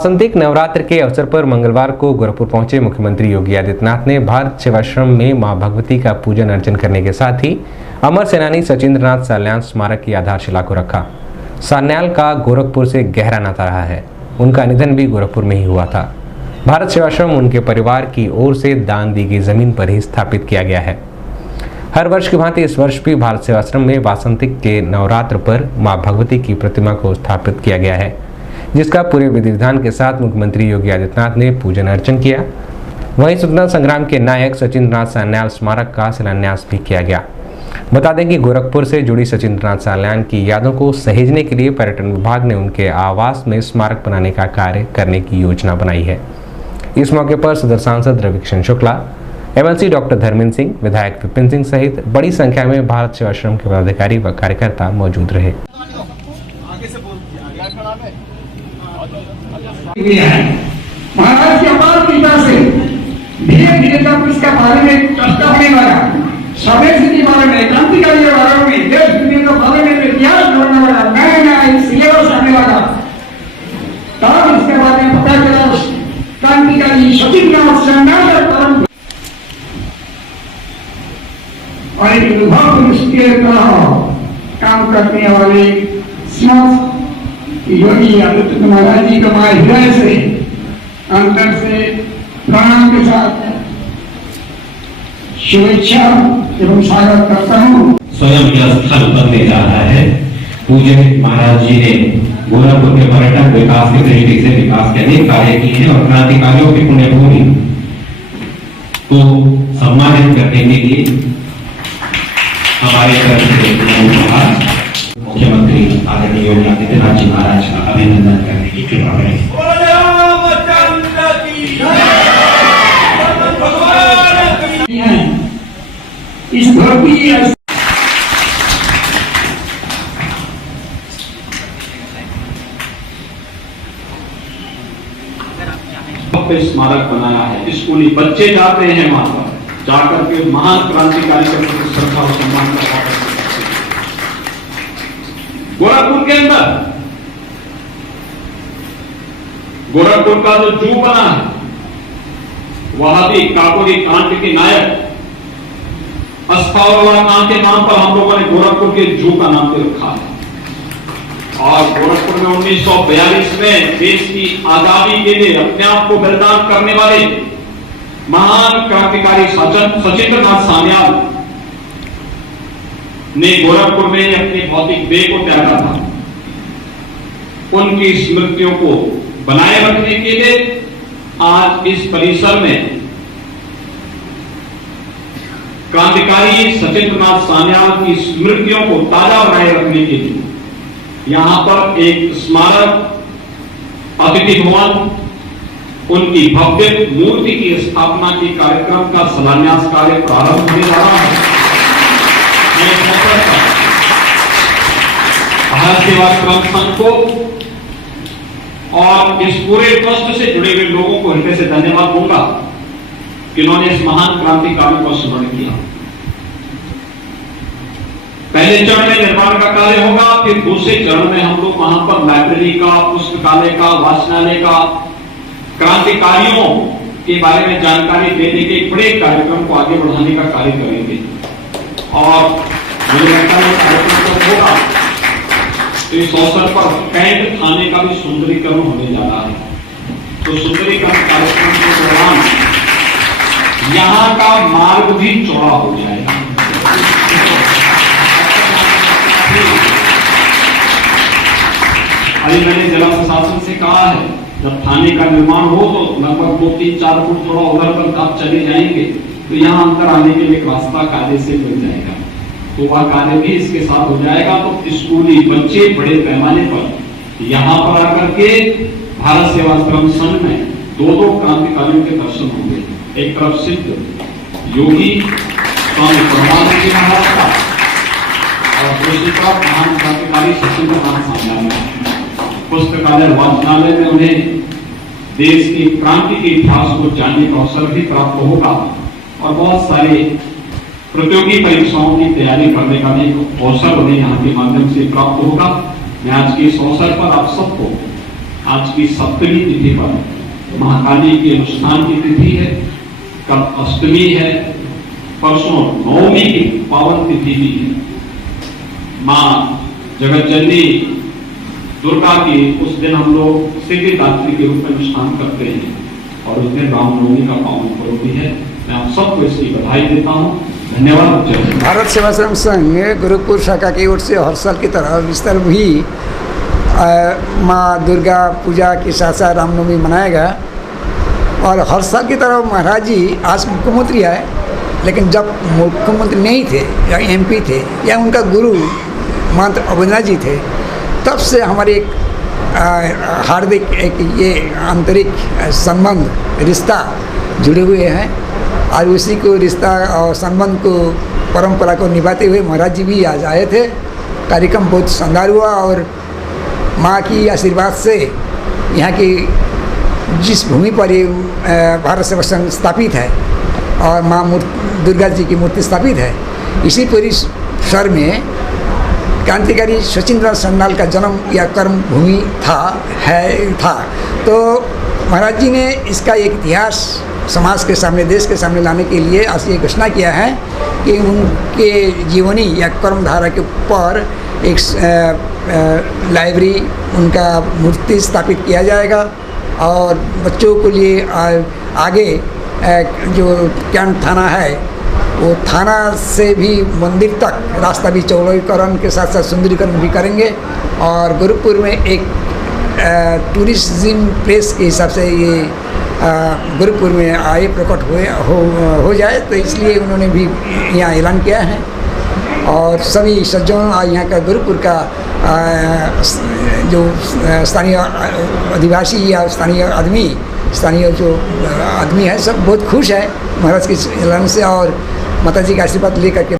वासंतिक नवरात्र के अवसर पर मंगलवार को गोरखपुर पहुंचे मुख्यमंत्री योगी आदित्यनाथ ने भारत सेवाश्रम में मां भगवती का पूजन अर्चन करने के साथ ही अमर सेनानी सचिंद्रनाथ सान्याल स्मारक की आधारशिला को रखा। सान्याल का गोरखपुर से गहरा नाता रहा है। उनका निधन भी गोरखपुर में ही हुआ था। भारत सेवाश्रम उनके परिवार की ओर से दान दी गई जमीन पर ही स्थापित किया गया है। हर वर्ष की भांति इस वर्ष भी भारत सेवाश्रम में वासंतिक के नवरात्र पर मां भगवती की प्रतिमा को स्थापित किया गया है, जिसका पूरे विधि विधान के साथ मुख्यमंत्री योगी आदित्यनाथ ने पूजन अर्चन किया। वहीं स्वतंत्रता संग्राम के नायक सचिंद्रनाथ सान्याल स्मारक का शिलान्यास भी किया गया। बता दें कि गोरखपुर से जुड़ी सचिंद्रनाथ सान्याल की यादों को सहेजने के लिए पर्यटन विभाग ने उनके आवास में स्मारक बनाने का कार्य करने की योजना बनाई है। इस मौके पर सदर सांसद रविकिशन शुक्ला, एमएलसी डॉक्टर धर्मेंद्र सिंह, विधायक विपिन सिंह सहित बड़ी संख्या में भारत सेवाश्रम के पदाधिकारी व कार्यकर्ता मौजूद रहे। महाराज की अपार कृपा से धीरे धीरे जब इसका बारे में चर्चा होने लगा, स्वदेशी के बारे में, क्रांतिकारी के बारे में, देश दुनिया के बारे में इतिहास जोड़ने वाला नया नया सिलेबस आने लगा, तब इसके बारे में पता चला क्रांतिकारी सचिंद्रनाथ सान्याल परम और एक विभाग पुरुष के तरह काम करने वाले योगी आदित्यनाथ महाराज जी को मैं हृदय से, अंतर से प्रणाम के साथ शुभेच्छा एवं स्वागत करता हूँ। स्वयं यह स्थल बनने जा रहा है। पूज्य महाराज जी ने गोरखपुर के पर्यटन विकास की दृष्टि से विकास के अनेक कार्य किए हैं और क्रांतिकारियों की पुण्यभूमि को सम्मानित करने के लिए हमारे मुख्यमंत्री आदरणीय योगी आदित्यनाथ जी महाराज का अभिनंदन करने की कृपा करें। इस स्मारक बनाया है। स्कूली बच्चे जाते हैं वहां पर, जाकर के महान क्रांतिकारी के प्रति श्रद्धा और सम्मान का वापस गोरखपुर के अंदर, गोरखपुर का जो जू बना है, वह भी काकोरी कांड के नायक अस्फाउल्लाह खान के नाम पर हम लोगों ने गोरखपुर के जू का नाम भी रखा है। और गोरखपुर में 1942 में देश की आजादी के लिए अपने आप को बलिदान करने वाले महान क्रांतिकारी सचिंद्रनाथ सान्याल ने गोरखपुर में अपनी भौतिक देह को त्यागा था। उनकी स्मृतियों को बनाए रखने के लिए आज इस परिसर में क्रांतिकारी सचिंद्रनाथ सान्याल की स्मृतियों को ताजा बनाए रखने के लिए यहां पर एक स्मारक, अतिथि भवन, उनकी भव्य मूर्ति की स्थापना के कार्यक्रम का शिलान्यास कार्य प्रारंभ होने जा रहा है। भारत सेवाश्रम संघ को और इस पूरे ट्रस्ट से जुड़े हुए लोगों को हृदय से धन्यवाद दूंगा कि उन्होंने इस महान क्रांतिकारी को स्मरण किया। पहले चरण में निर्माण का कार्य होगा, फिर दूसरे चरण में हम लोग वहां पर लाइब्रेरी का, पुस्तकालय का, वाचनालय का, क्रांतिकारियों के बारे में जानकारी देने के बड़े कार्यक्रम को आगे बढ़ाने का कार्य करेंगे। और मुझे लगता है कार्यक्रम होगा तो इस अवसर पर कैंट थाने का भी सुंदरीकरण होने जा रहा है। तो सुंदरीकरण कार्यक्रम के दौरान यहां का मार्ग भी चौड़ा हो जाएगा। अभी मैंने जिला प्रशासन से कहा है, जब थाने का निर्माण हो तो लगभग 2-3-4 फुट थोड़ा उधर पर आप चले जाएंगे तो यहाँ अंदर आने के लिए रास्ता कार्य से मिल जाएगा। तो वह कार्य भी इसके साथ हो जाएगा। तो स्कूली बच्चे बड़े पैमाने पर यहाँ पर आकर के भारत सेवाश्रम संघ में 2 क्रांतिकारियों के दर्शन होंगे। एक तरफ सिद्ध योगी स्वामी परमानंद जी महाराज का और दूसरी तरफ महान क्रांतिकारी सचिंद्रनाथ सान्याल। पुस्तकालय, वाचनालय में उन्हें देश की क्रांति के इतिहास को जानने का अवसर भी प्राप्त होगा और बहुत सारे प्रतियोगी परीक्षाओं की तैयारी करने का भी अवसर उन्हें यहाँ के माध्यम से प्राप्त होगा। मैं आज के इस अवसर पर आप सबको आज की सप्तमी तिथि पर महाकाली के अनुष्ठान की तिथि है, कल अष्टमी है, परसों नवमी की पावन तिथि भी है। माँ जगत जननी दुर्गा की उस दिन हम लोग सिद्धिदात्री के रूप में अनुष्ठान करते हैं और उस दिन रामनवमी का पावन पर्व भी है। मैं आप सबको इसकी बधाई देता हूँ। धन्यवाद। जय हिंद। भारत सेवाश्रम संघ गोरखपुर शाखा की ओर से हर साल की तरह इस तरह भी माँ दुर्गा पूजा के साथ साथ रामनवमी मनाया गया। और हर साल की तरह महाराज जी आज मुख्यमंत्री आए, लेकिन जब मुख्यमंत्री नहीं थे या एमपी थे या उनका गुरु महंत अविनाश जी थे, तब से हमारे एक हार्दिक एक ये आंतरिक संबंध रिश्ता जुड़े हुए हैं। और उसी को रिश्ता और संबंध को परंपरा को निभाते हुए महाराज जी भी आज आए थे। कार्यक्रम बहुत शानदार हुआ और माँ की आशीर्वाद से यहाँ की जिस भूमि पर ये भारत सेवा संघ स्थापित है और माँ दुर्गा जी की मूर्ति स्थापित है, इसी परिसर में क्रांतिकारी सचिंद्रनाथ सान्याल का जन्म या कर्म भूमि था। तो महाराज जी ने इसका एक इतिहास समाज के सामने, देश के सामने लाने के लिए आज ये घोषणा किया है कि उनके जीवनी या कर्मधारा के ऊपर एक लाइब्रेरी, उनका मूर्ति स्थापित किया जाएगा और बच्चों के लिए आगे जो कैंट थाना है, वो थाना से भी मंदिर तक रास्ता भी चौड़ीकरण के साथ साथ सुंदरीकरण भी करेंगे। और गोरखपुर में एक टूरिज्म प्लेस के हिसाब से ये गोरखपुर में आए प्रकट हो जाए, तो इसलिए उन्होंने भी यहाँ ऐलान किया है। और सभी सज्जनों यहाँ का गोरखपुर का जो स्थानीय अधिवासी या स्थानीय जो आदमी है, सब बहुत खुश है महाराज के ऐलान से और माता जी का आशीर्वाद लेकर के।